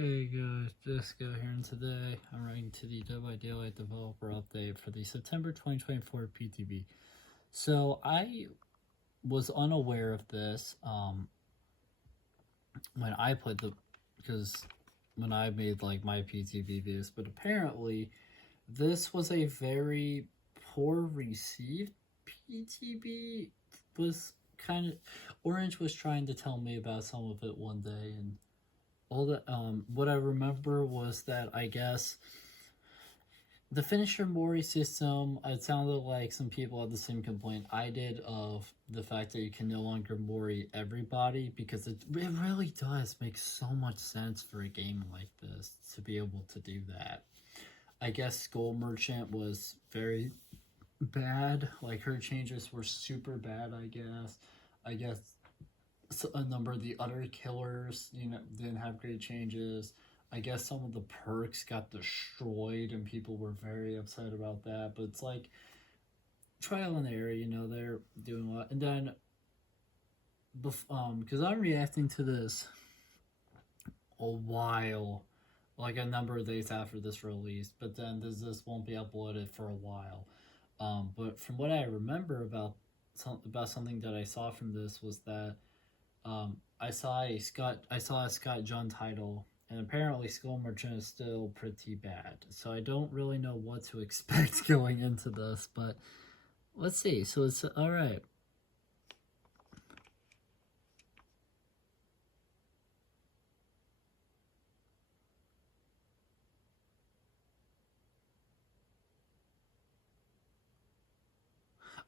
Hey guys, D1sco here, and today I'm writing to the Dead by Daylight developer update for the September 2024 PTB. So I was unaware of this when I played because when I made like my PTB videos, but apparently this was a very poor received PTB. Was kind of Orange was trying to tell me about some of it one day, and all that what I remember was that I guess the finisher Mori system, it sounded like some people had the same complaint I did of the fact that you can no longer Mori everybody, because it really does make so much sense for a game like this to be able to do that. I guess Skull Merchant was very bad, like her changes were super bad. I guess a number of the other killers, didn't have great changes. I guess some of the perks got destroyed and people were very upset about that. But it's like trial and error, they're doing a lot. And then, because I'm reacting to this a while, like a number of days after this release, but then this won't be uploaded for a while. But from what I remember about something that I saw from this was that I saw a Scott John title, and apparently Skull Merchant is still pretty bad. So I don't really know what to expect going into this, but let's see. So it's all right.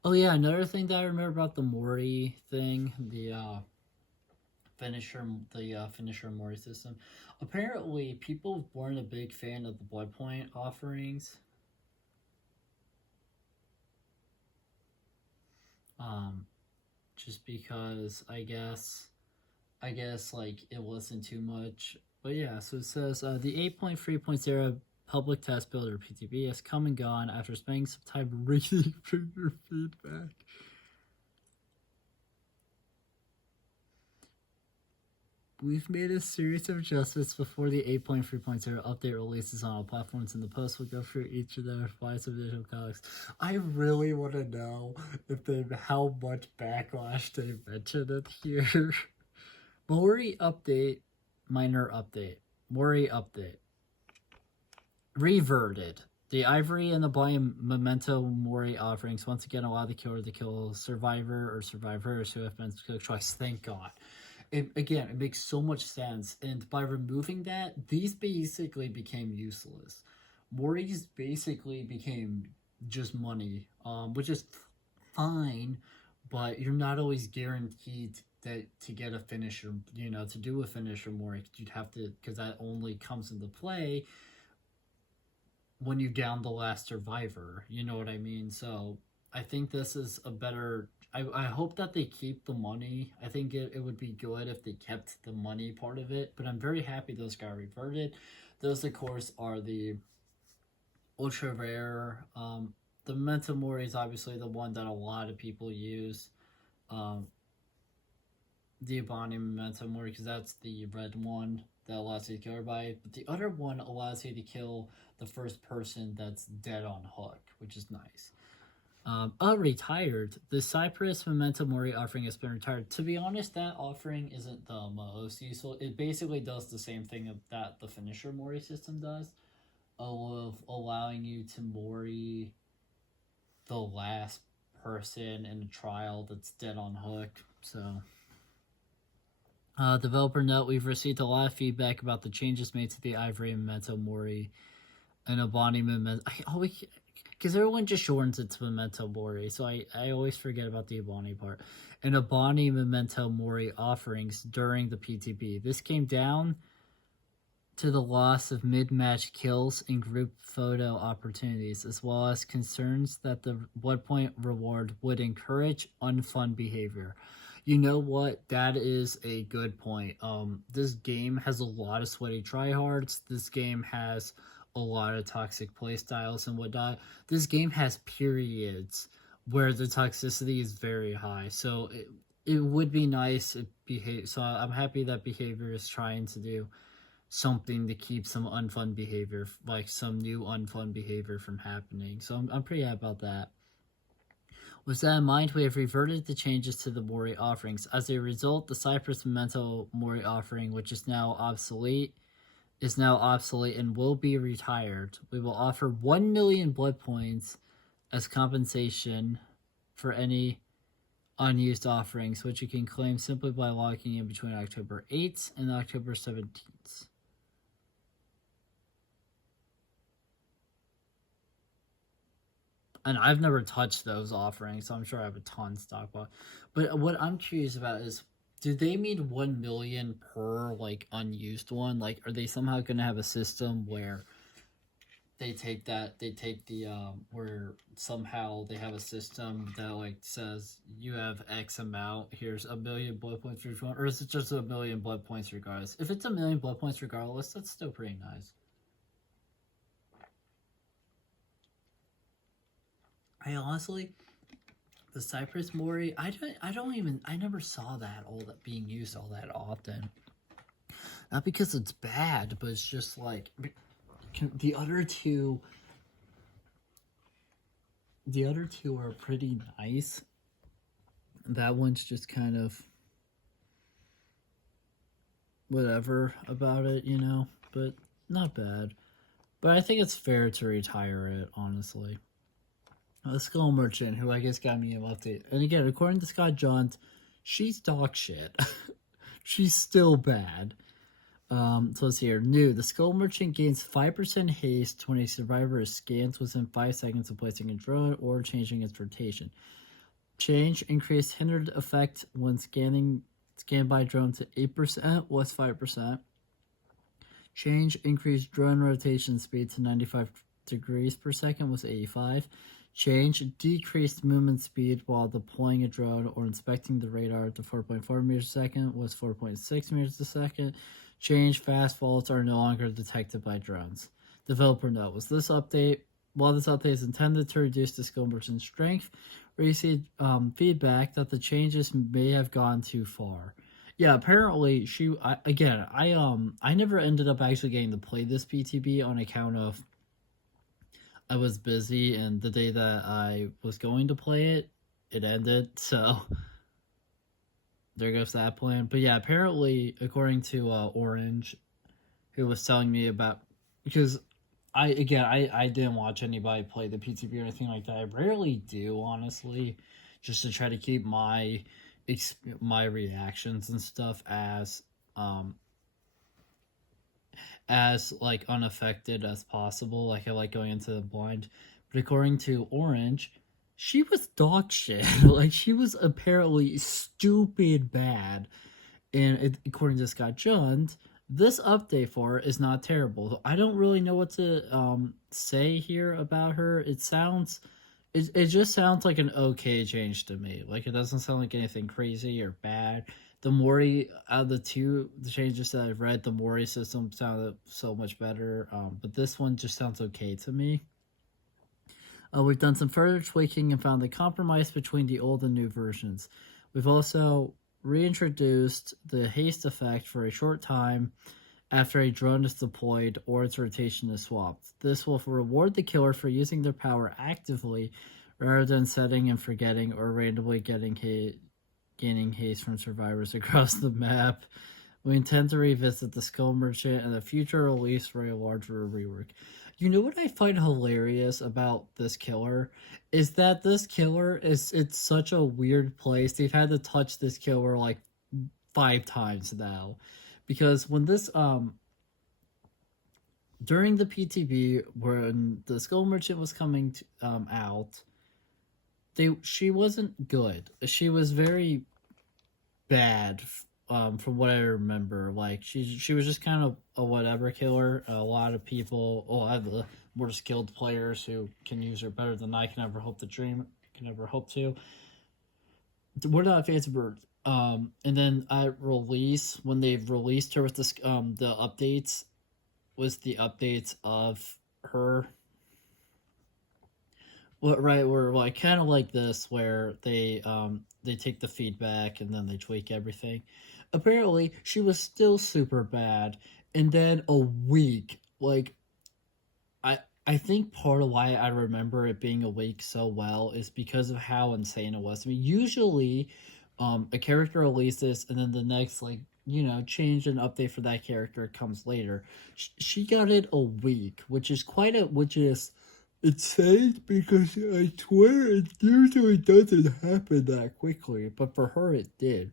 Oh yeah, another thing that I remember about the Mori thing, the finisher Mori system. Apparently, people weren't a big fan of the blood point offerings. Just because I guess like it wasn't too much. But yeah, so it says the 8.3.0 public test builder PTB has come and gone after spending some time reading from your feedback. We've made a series of adjustments before the 8.3.0 update releases on all platforms, and the post will go through each of them and provide some additional context. I really want to know how much backlash they mentioned it here. Mori update, minor update. Mori update. Reverted. The Ivory and the Blind Memento Mori offerings once again allow the killer to kill survivor or survivors who have been killed twice. Thank God. It makes so much sense, and by removing that, these basically became useless. Mori's basically became just money, which is fine, but you're not always guaranteed that to get a finisher, to do a finisher Mori, you'd have to, because that only comes into play when you down the last survivor, you know what I mean? So I think this is a better... I hope that they keep the money. I think it would be good if they kept the money part of it, but I'm very happy those got reverted. Those, of course, are the ultra rare. The Memento Mori is obviously the one that a lot of people use. The Ebony Memento Mori, because that's the red one that allows you to kill everybody. But the other one allows you to kill the first person that's dead on hook, which is nice. Retired. The Cypress Memento Mori offering has been retired. To be honest, that offering isn't the most useful. It basically does the same thing that the finisher Mori system does, of allowing you to Mori the last person in a trial that's dead on hook. So, developer note: we've received a lot of feedback about the changes made to the Ivory Memento Mori and Ebony Memento. Because everyone just shortens it to Memento Mori, so I always forget about the Ebony part. And Ebony Memento Mori offerings during the PTB. This came down to the loss of mid-match kills and group photo opportunities, as well as concerns that the blood point reward would encourage unfun behavior. You know what? That is a good point. This game has a lot of sweaty tryhards. This game has a lot of toxic playstyles and whatnot. This game has periods where the toxicity is very high, so it would be nice if so I'm happy that behavior is trying to do something to keep some unfun behavior, like some new unfun behavior from happening. So I'm pretty happy about that. With that in mind, we have reverted the changes to the Mori offerings. As a result, the Cypress Memento Mori offering, which is now obsolete and will be retired. We will offer 1 million blood points as compensation for any unused offerings, which you can claim simply by logging in between October 8th and October 17th. And I've never touched those offerings, so I'm sure I have a ton stockpiled. But what I'm curious about is, do they mean 1 million per like unused one? Like, are they somehow going to have a system where they take the where somehow they have a system that like says you have X amount, here's 1 million blood points for each one, or is it just 1 million blood points regardless? If it's 1 million blood points regardless, that's still pretty nice. I honestly, the Cypress Mori, I never saw that all that being used all that often. Not because it's bad, but it's just like the other two are pretty nice. That one's just kind of whatever about it, you know, but not bad. But I think it's fair to retire it, honestly. The Skull Merchant, who I guess got me an update. And again, according to Scott Johns, she's dog shit. She's still bad. So let's see here. New. The Skull Merchant gains 5% haste when a survivor is scanned within 5 seconds of placing a drone or changing its rotation. Change. Increased hindered effect when scanned by drone to 8% was 5%. Change. Increased drone rotation speed to 95 degrees per second was 85. Change. Decreased movement speed while deploying a drone or inspecting the radar to 4.4 meters a second was 4.6 meters a second. Change. Fast falls are no longer detected by drones. Developer note was this update. While this update is intended to reduce the Skull Merchant's strength, we received feedback that the changes may have gone too far. Yeah, apparently I never ended up actually getting to play this PTB on account of I was busy, and the day that I was going to play it, it ended, so there goes that plan. But yeah, apparently, according to Orange, who was telling me about, because I didn't watch anybody play the PTB or anything like that. I rarely do, honestly, just to try to keep my reactions and stuff as like unaffected as possible. Like I like going into the blind. But according to Orange, she was dog shit. Like she was apparently stupid bad. And according to Scott Johns, this update for her is not terrible. I don't really know what to say here about her. It just sounds like an okay change to me. Like it doesn't sound like anything crazy or bad. The Mori out of the changes that I've read, the Mori system sounded so much better. But this one just sounds okay to me. We've done some further tweaking and found the compromise between the old and new versions. We've also reintroduced the haste effect for a short time after a drone is deployed or its rotation is swapped. This will reward the killer for using their power actively rather than setting and forgetting or randomly gaining haste from survivors across the map. We intend to revisit the Skull Merchant in a future release for a larger rework. You know what I find hilarious about this killer is that this killer it's such a weird place. They've had to touch this killer like 5 times now, because when this during the PTB when the Skull Merchant was coming out, she wasn't good. She was very bad. From what I remember, like she was just kind of a whatever killer. A lot of people, a lot of the more skilled players who can use her better than I can ever hope to. We're not fans of her. And then when they've released her with this, the updates was the updates of her. Well, right, we're like kind of like this where they take the feedback and then they tweak everything. Apparently, she was still super bad, and then a week. Like I I think part of why I remember it being a week so well is because of how insane it was. I mean, usually, a character releases and then the next change and update for that character comes later. She got it a week, which is insane because I swear it usually doesn't happen that quickly, but for her it did.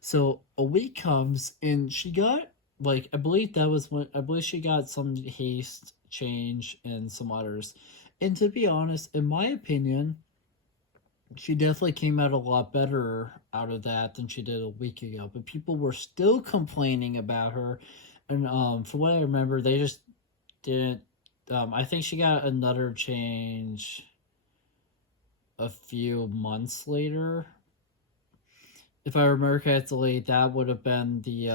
So a week comes and she got I believe that was when I believe she got some haste change and some others. And to be honest, in my opinion, she definitely came out a lot better out of that than she did a week ago. But people were still complaining about her, and from what I remember, they just didn't. I think she got another change a few months later. If I remember correctly, that would have been the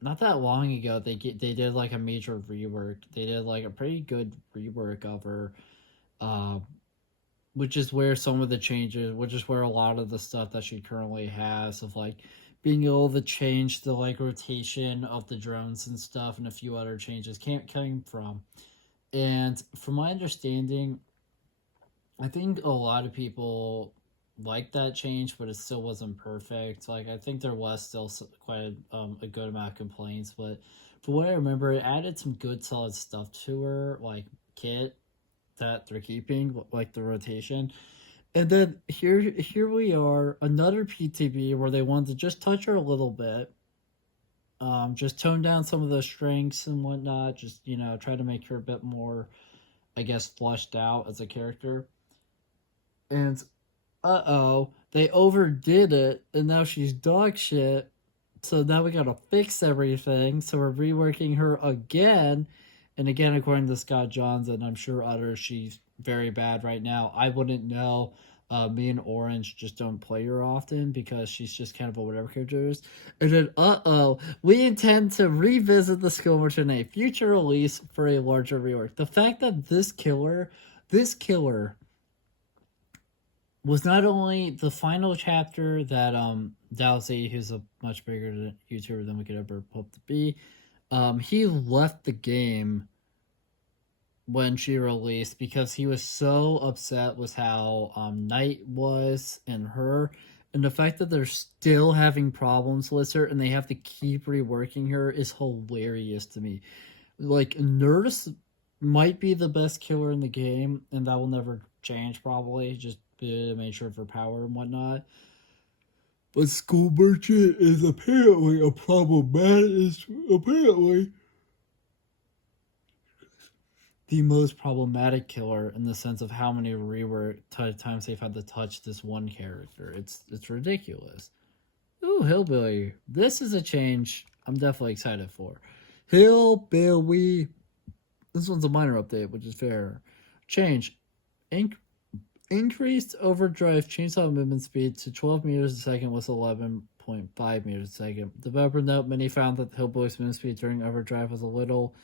not that long ago. They did like a major rework. They did like a pretty good rework of her, uh, which is where some of the changes, which is where a lot of the stuff that she currently has of like being able to change the like rotation of the drones and stuff, and a few other changes came from. And from my understanding, I think a lot of people like that change, but it still wasn't perfect. Like I think there was still quite a good amount of complaints, but for what I remember, it added some good solid stuff to her, like kit that they're keeping, like the rotation. And then here we are, another PTB where they wanted to just touch her a little bit, just tone down some of the strengths and whatnot, just try to make her a bit more, I guess, fleshed out as a character. And they overdid it, and now she's dog shit. So now we gotta fix everything. So we're reworking her again, and again, according to Scott Johns, and I'm sure others, she's very bad right now. I wouldn't know. Me and Orange just don't play her often because she's just kind of a whatever character is. And then, we intend to revisit the skill merchant in a future release for a larger rework. The fact that this killer was not only the final chapter that Dowsey, who's a much bigger YouTuber than we could ever hope to be, he left the game when she released because he was so upset with how Knight was and her, and the fact that they're still having problems with her and they have to keep reworking her is hilarious to me. Like Nurse might be the best killer in the game, and that will never change probably. Just to make sure for power and whatnot. But School Merchant is apparently a problematic. Is apparently the most problematic killer in the sense of how many rework times they've had to touch this one character. It's ridiculous. Ooh, Hillbilly. This is a change I'm definitely excited for. Hillbilly. This one's a minor update, which is fair. Change. Increased overdrive chainsaw movement speed to 12 meters a second with 11.5 meters a second. Developer note, many found that the Hillbilly's movement speed during overdrive was a little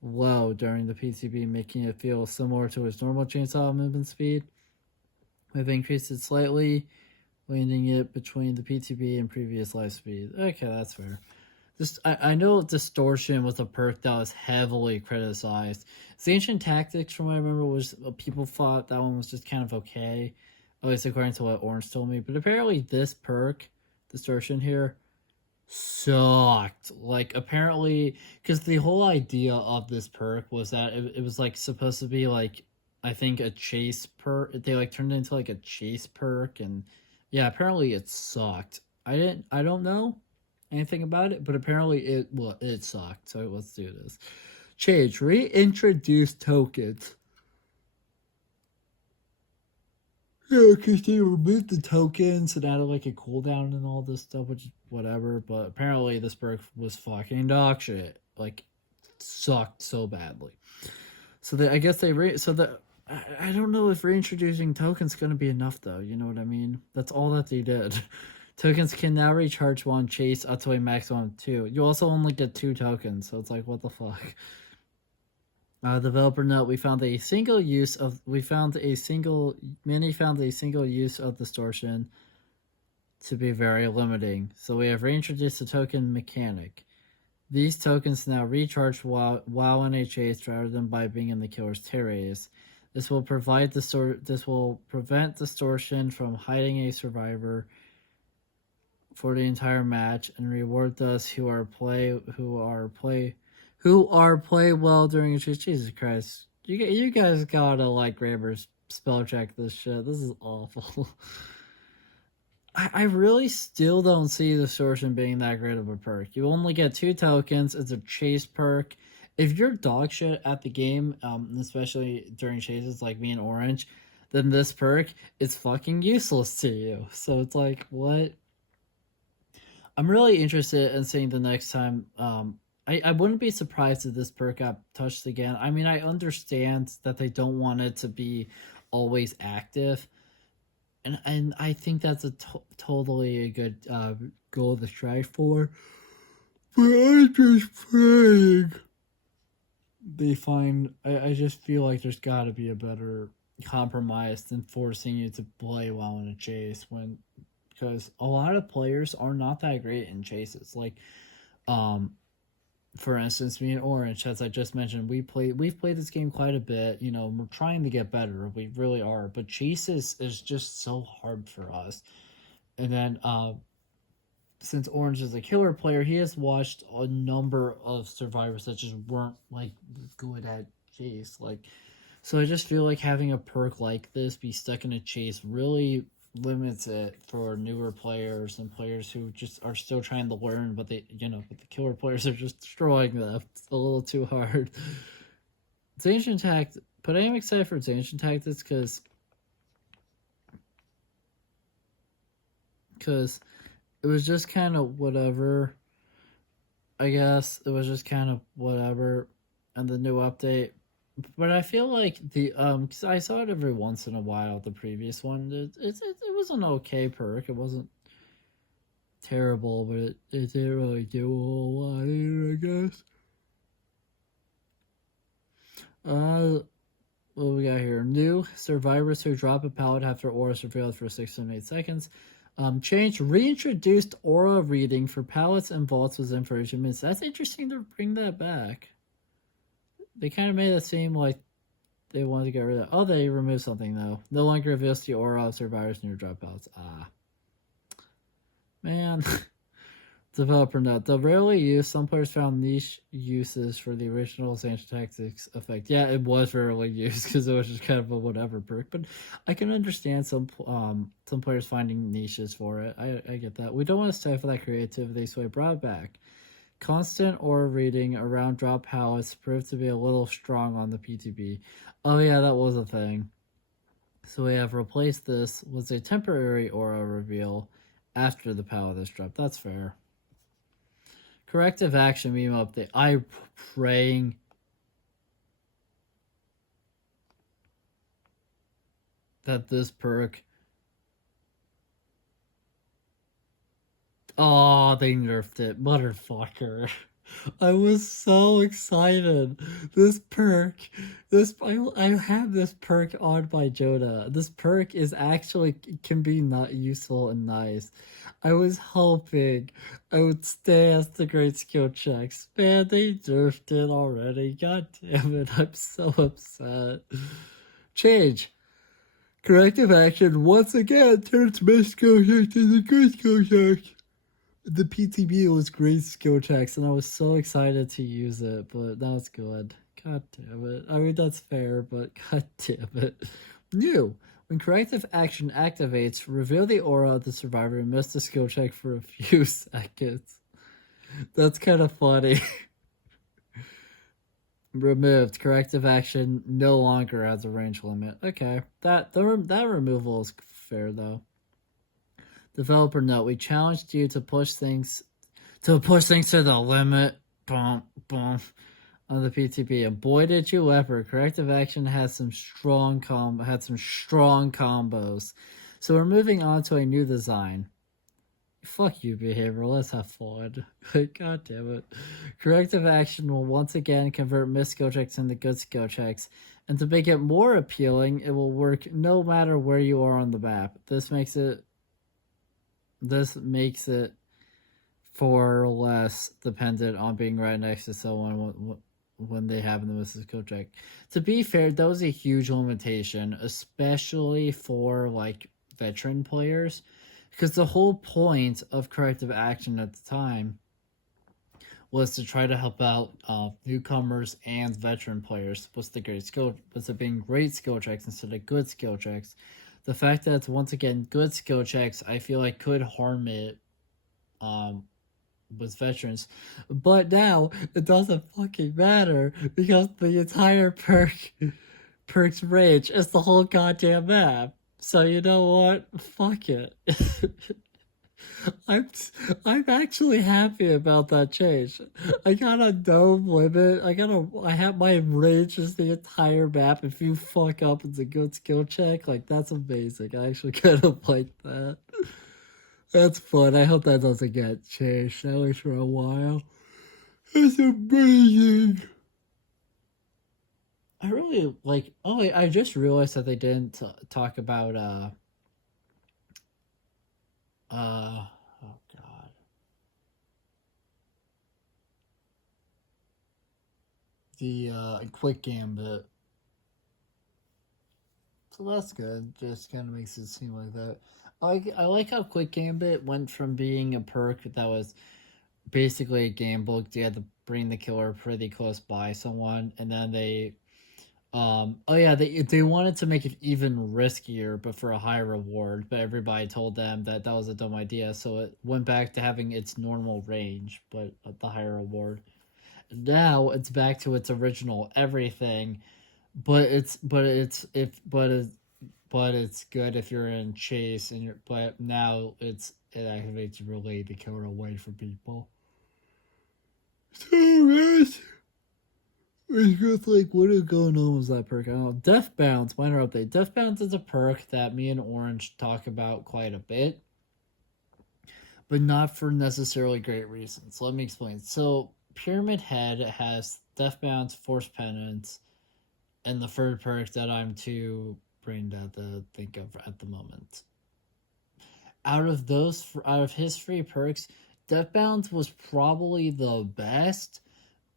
low during the PCB, making it feel similar to its normal chainsaw movement speed. We've increased it slightly, landing it between the PTB and previous life speed. Okay, that's fair. I know distortion was a perk that was heavily criticized. The ancient tactics, from what I remember, was people thought that one was just kind of okay, at least according to what Orange told me. But apparently, this perk, distortion here, sucked. Like apparently, because the whole idea of this perk was that it was like supposed to be like, I think, a chase perk. They like turned it into like a chase perk, and yeah, apparently it sucked. I don't know anything about it, but apparently it sucked. So let's do this. Change. Reintroduce tokens. Yeah, because they removed the tokens and added like a cooldown and all this stuff, which is whatever. But apparently this perk was fucking dog shit. Like, sucked so badly. So I guess I don't know if reintroducing tokens gonna be enough though. You know what I mean? That's all that they did. Tokens can now recharge while on chase up to a maximum of 2. You also only get 2 tokens, so it's like, what the fuck? Developer note: many found a single use of distortion to be very limiting. So we have reintroduced the token mechanic. These tokens now recharge while in a chase rather than by being in the killer's terrace. This will prevent distortion from hiding a survivor for the entire match and reward those who are play well during a chase. Jesus Christ, you guys gotta like grammars spell check this shit. This is awful. I really still don't see distortion being that great of a perk. You only get 2 tokens. It's a chase perk. If you're dog shit at the game, especially during chases like me and Orange, then this perk is fucking useless to you. So it's like, what? I'm really interested in seeing the next time. I wouldn't be surprised if this perk got touched again. I mean, I understand that they don't want it to be always active. And I think that's a totally a good goal to strive for. But I'm just praying they find. I just feel like there's got to be a better compromise than forcing you to play while in a chase because a lot of players are not that great in chases. Like, for instance, me and Orange, as I just mentioned, we've played this game quite a bit. You know, we're trying to get better. We really are. But chases is just so hard for us. And then, since Orange is a killer player, he has watched a number of survivors that just weren't like good at chase. Like, so I just feel like having a perk like this be stuck in a chase really limits it for newer players and players who just are still trying to learn, but but the killer players are just destroying them. It's a little too hard. It's ancient tactics, but I am excited for its ancient tactics because it was just kind of whatever. I guess it was just kind of whatever, and the new update. But I feel like cause I saw it every once in a while. The previous one, it was an okay perk. It wasn't terrible, but it didn't really do a whole lot either, I guess. What we got here? New survivors who drop a pallet after aura surveilled for 6 to 8 seconds. Change reintroduced aura reading for pallets and vaults with information minutes. That's interesting to bring that back. They kind of made it seem like they wanted to get rid of it. Oh, they removed something, though. No longer reveals the aura of survivors near dropouts. Ah. Man. Developer note. Though rarely used, some players found niche uses for the original Ancient Tactics effect. Yeah, it was rarely used because it was just kind of a whatever perk. But I can understand some players finding niches for it. I get that. We don't want to stifle that creativity, so we brought it back. Constant aura reading around drop pallets proved to be a little strong on the PTB. Oh yeah, that was a thing. So we have replaced this with a temporary aura reveal after the pallet is dropped. That's fair. Corrective action meme update. I'm praying that this perk... Oh, they nerfed it. Motherfucker. I was so excited. This perk, I have this perk on my Joda. This perk is actually can be not useful and nice. I was hoping I would stay as the great skill checks. Man, they nerfed it already. God damn it, I'm so upset. Change. Corrective action once again turns missed skill checks into good skill checks. The PTB was great skill checks, and I was so excited to use it, but that was good. God damn it. I mean, that's fair, but god damn it. New. When corrective action activates, reveal the aura of the survivor and miss the skill check for a few seconds. That's kind of funny. Removed. Corrective action no longer has a range limit. Okay. That removal is fair, though. Developer note: we challenged you to push things to the limit. Bump on the PTB, and boy did you ever! Corrective action had some strong combos. So we're moving on to a new design. Fuck you, behavior. Let's have fun. God damn it. Corrective action will once again convert missed skill checks into good skill checks. And to make it more appealing, it will work no matter where you are on the map. This makes it for less dependent on being right next to someone when they have the skill check. To be fair, that was a huge limitation, especially for like veteran players, because the whole point of corrective action at the time was to try to help out newcomers and veteran players. Was it being great skill checks instead of good skill checks? The fact that it's once again good skill checks, I feel like could harm it um, with veterans. But now it doesn't fucking matter because the entire perks range is the whole goddamn map. So you know what? Fuck it. I'm I'm actually happy about that change. I got a no limit. I have my range is the entire map. If you fuck up, it's a good skill check. Like that's amazing. I actually kind of like that. That's fun. I hope that doesn't get changed, at least for a while. That's amazing. I really like. Oh, I just realized that they didn't talk about oh god, the quick gambit. So that's good. Just kind of makes it seem like that. I like how quick gambit went from being a perk that was basically a gamble. You had to bring the killer pretty close by someone, and then they oh yeah, they wanted to make it even riskier but for a high reward, but everybody told them that that was a dumb idea, so it went back to having its normal range but at the higher reward. Now it's back to its original everything, but it's good if you're in chase and you're but now it activates relay to kill away from people. So yes. It's just like, what is going on with that perk? I don't know. Death Bounce, minor update. Death Bounce is a perk that me and Orange talk about quite a bit, but not for necessarily great reasons. Let me explain. So, Pyramid Head has Death Bounce, Force Penance, and the third perk that I'm too brain dead to think of at the moment. Out of his three perks, Death Bounce was probably the best,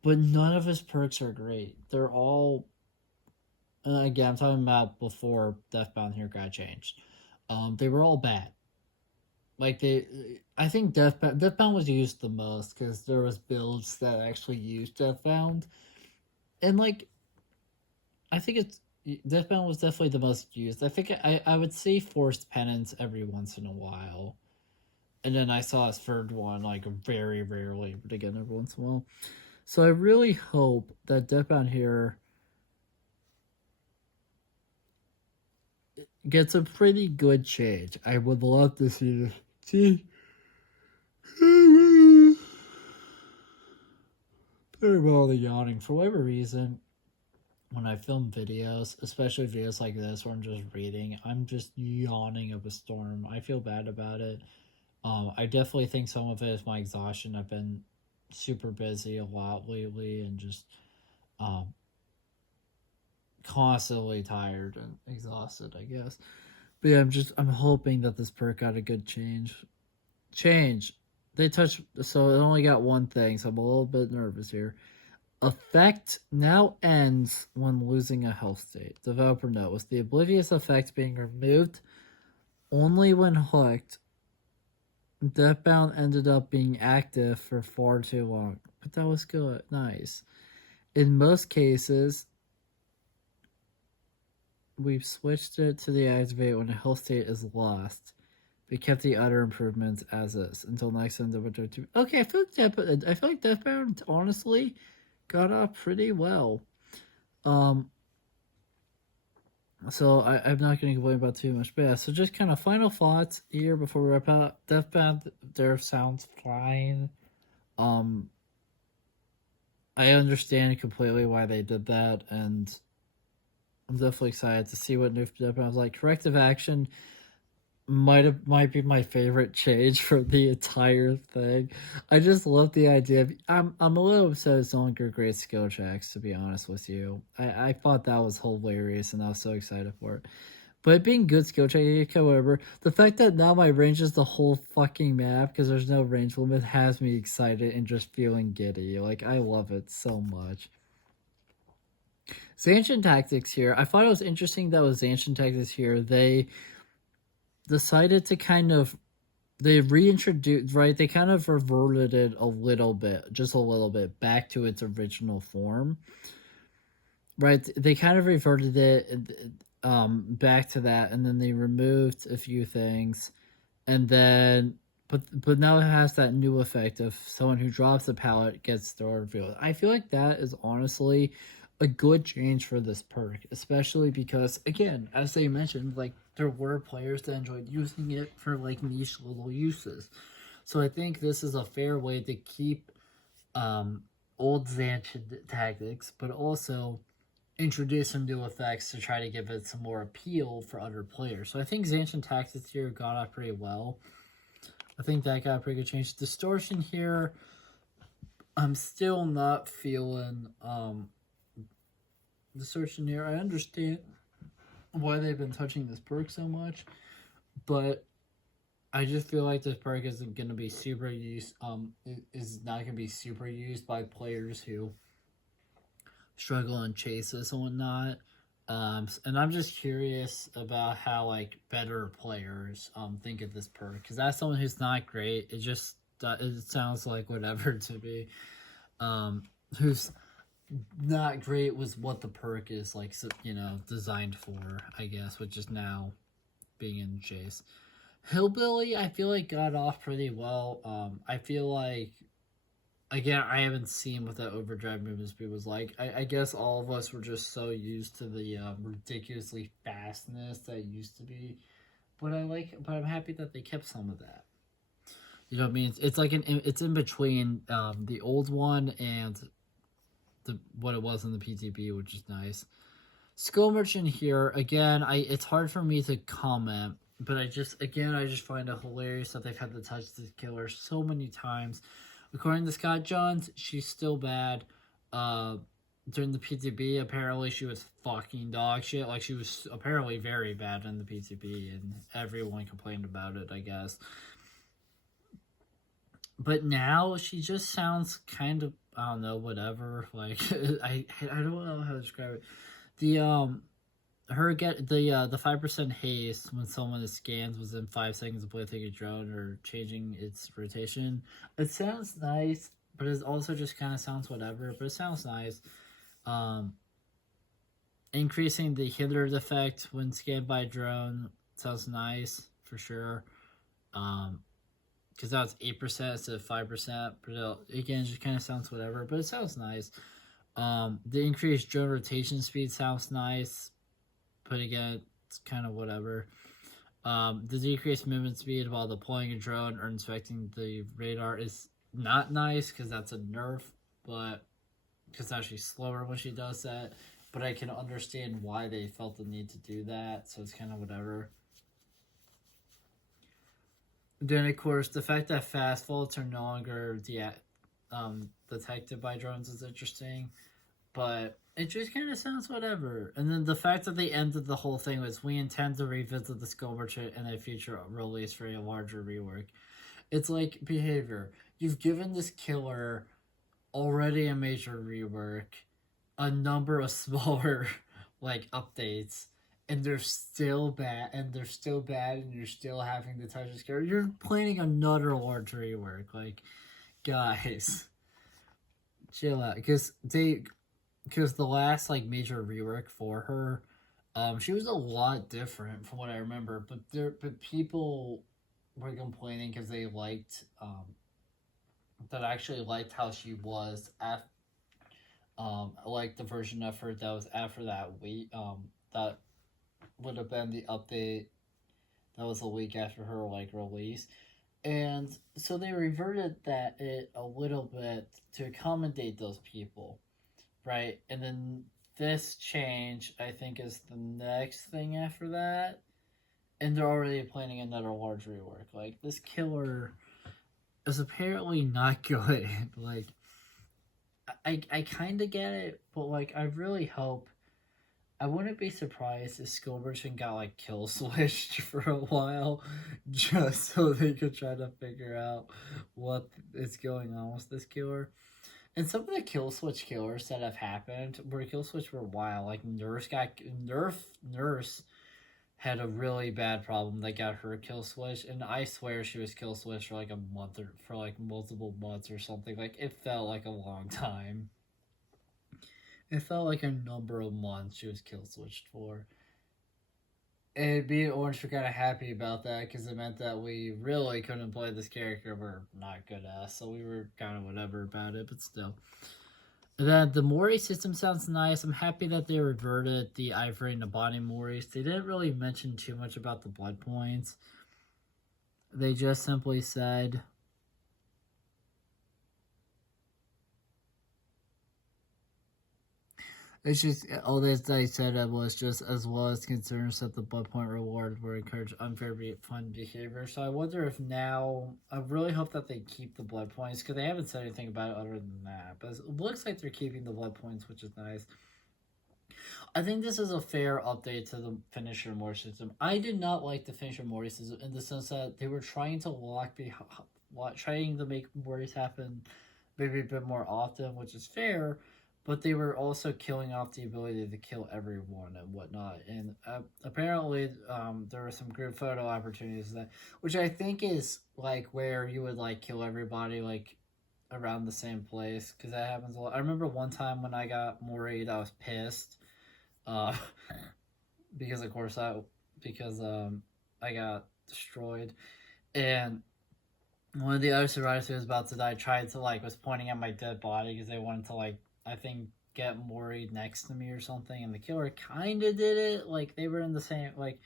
but none of his perks are great. They're all again, I'm talking about before Deathbound here got changed. They were all bad. Like I think Deathbound was used the most because there was builds that actually used Deathbound, and like I think it's Deathbound was definitely the most used. I think I would say Forced Penance every once in a while, and then I saw a third one like very rarely, but again every once in a while. So I really hope that Deathbound here gets a pretty good change. I would love to see this. See, very well the yawning for whatever reason. When I film videos, especially videos like this where I'm just reading, I'm just yawning up a storm. I feel bad about it. I definitely think some of it is my exhaustion. I've been super busy a lot lately and just um, constantly tired and exhausted, I guess. But yeah, I'm hoping that this perk got a good change. They touched, so it only got one thing, so I'm a little bit nervous here. Effect now ends when losing a health state. Developer note: with the oblivious effect being removed only when hooked, Deathbound ended up being active for far too long. But that was good. Nice. In most cases, we've switched it to deactivate when a health state is lost. We kept the other improvements as is until next end of Winter 2. Okay, I feel like Deathbound honestly got off pretty well. So I'm not going to complain about too much, but yeah. So just kind of final thoughts here before we wrap up. Deathbound, there sounds fine. I understand completely why they did that, and I'm definitely excited to see what new Deathbound's like. Corrective action might be my favorite change for the entire thing. I just love the idea of I'm a little upset it's no longer great skill checks, to be honest with you. I thought that was hilarious and I was so excited for it. But it being good skill check, however, the fact that now my range is the whole fucking map because there's no range limit has me excited and just feeling giddy. Like, I love it so much. Zancian Tactics here. I thought it was interesting that with Zancian Tactics here, they decided to kind of they reintroduced, right, they kind of reverted it a little bit, just a little bit, back to its original form, right? They kind of reverted it back to that, and then they removed a few things, and then but now it has that new effect of someone who drops a pallet gets the reveal. I feel like that is honestly a good change for this perk, especially because, again, as they mentioned, like, there were players that enjoyed using it for like niche little uses. So I think this is a fair way to keep old Zancian tactics, but also introduce some new effects to try to give it some more appeal for other players. So I think Zancian tactics here got off pretty well. I think that got a pretty good change. Distortion here, I'm still not feeling distortion here. I understand why they've been touching this perk so much, but I just feel like this perk isn't going to be super used. Is not going to be super used by players who struggle on chases and whatnot. And I'm just curious about how like better players think of this perk, because that's someone who's not great. It sounds like whatever to me. Who's not great was what the perk is like, designed for, I guess, which is now being in chase. Hillbilly, I feel like got off pretty well. I feel like, again, I haven't seen what that overdrive movement speed was like. I guess all of us were just so used to the ridiculously fastness that used to be, but I'm happy that they kept some of that. You know what I mean? It's like it's in between the old one and what it was in the PTB, which is nice. Skill Merchant here, again, it's hard for me to comment, but I just find it hilarious that they've had to touch this killer so many times. According to Scott Johns, she's still bad. During the PTB, apparently she was fucking dog shit. Like, she was apparently very bad in the PTB, and everyone complained about it, I guess. But now she just sounds kind of, I don't know, whatever. Like, I don't know how to describe it. The 5% haste when someone is scanned within 5 seconds of placing a drone or changing its rotation. It sounds nice, but it also just kind of sounds whatever. But it sounds nice. Increasing the hindered effect when scanned by drone sounds nice for sure. Because now it's 8% instead of 5%. But again, it just kind of sounds whatever, but it sounds nice. The increased drone rotation speed sounds nice, but again, it's kind of whatever. The decreased movement speed while deploying a drone or inspecting the radar is not nice, because that's a nerf, but because now she's slower when she does that. But I can understand why they felt the need to do that, so it's kind of whatever. Then, of course, the fact that fast faults are no longer detected by drones is interesting, but it just kind of sounds whatever. And then the fact that they ended the whole thing was, we intend to revisit the skill merchant in a future release for a larger rework. It's like behavior. You've given this killer already a major rework, a number of smaller like updates, and they're still bad, and you're still having to touch this character. You're planning another large rework. Like, guys, chill out. Because the last like major rework for her, she was a lot different from what I remember. But people were complaining because they liked that actually liked how she was at like the version of her that was after that week. That would have been the update that was a week after her like release, and so they reverted it a little bit to accommodate those people, right? And then this change, I think, is the next thing after that, and they're already planning another large rework. Like, this killer is apparently not good. Like, I kind of get it, but like, I really hope I wouldn't be surprised if Skill Merchant got like kill switched for a while just so they could try to figure out what is going on with this killer. And some of the kill switch killers that have happened were kill switch for a while. Like Nurse had a really bad problem that got her kill switch, and I swear she was kill switched for like a month or for like multiple months or something. Like it felt like a long time. It felt like a number of months she was kill switched for. And me and Orange were kind of happy about that because it meant that we really couldn't play this character we're not good at. So we were kind of whatever about it, but still. And then the Mori system sounds nice. I'm happy that they reverted the Ivory and the Bonnie Moris. They didn't really mention too much about the blood points. They just simply said it's just all they said was just as well as concerns that the blood point reward were encourage unfair fun behavior. So I wonder if now I really hope that they keep the blood points because they haven't said anything about it other than that. But it looks like they're keeping the blood points, which is nice. I think this is a fair update to the finisher Mori system. I did not like the finisher Mori system in the sense that they were trying to trying to make Moris happen maybe a bit more often, which is fair. But they were also killing off the ability to kill everyone and whatnot. And apparently, there were some group photo opportunities that, which I think is like where you would like kill everybody like around the same place because that happens a lot. I remember one time when I got Mori'd, I was pissed, uh, because of course I got destroyed, and one of the other survivors who was about to die tried to like was pointing at my dead body because they wanted to like I think get Mori next to me or something, and the killer kind of did it. Like they were in the same like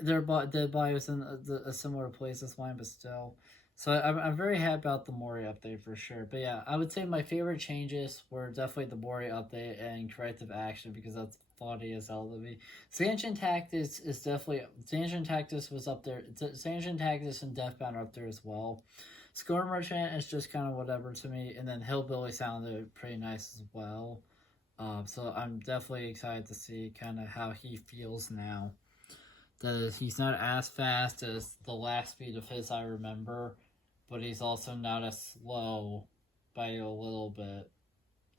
their dead body was in a similar place as mine, but still. So I'm very happy about the Mori update for sure. But yeah, I would say my favorite changes were definitely the Mori update and corrective action because that's funny as hell to me. Sanchin Tactics is definitely Sanchin Tactics was up there. Sanchin Tactics and Deathbound are up there as well. Score Merchant is just kind of whatever to me, and then Hillbilly sounded pretty nice as well. So I'm definitely excited to see kind of how he feels now. That he's not as fast as the last speed of his I remember, but he's also not as slow by a little bit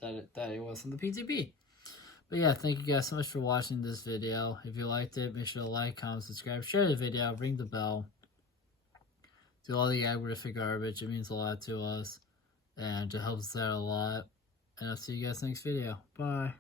that he was in the PTB. But yeah, thank you guys so much for watching this video. If you liked it, make sure to like, comment, subscribe, share the video, ring the bell. Do all the aggressive garbage. It means a lot to us. And it helps us out a lot. And I'll see you guys next video. Bye.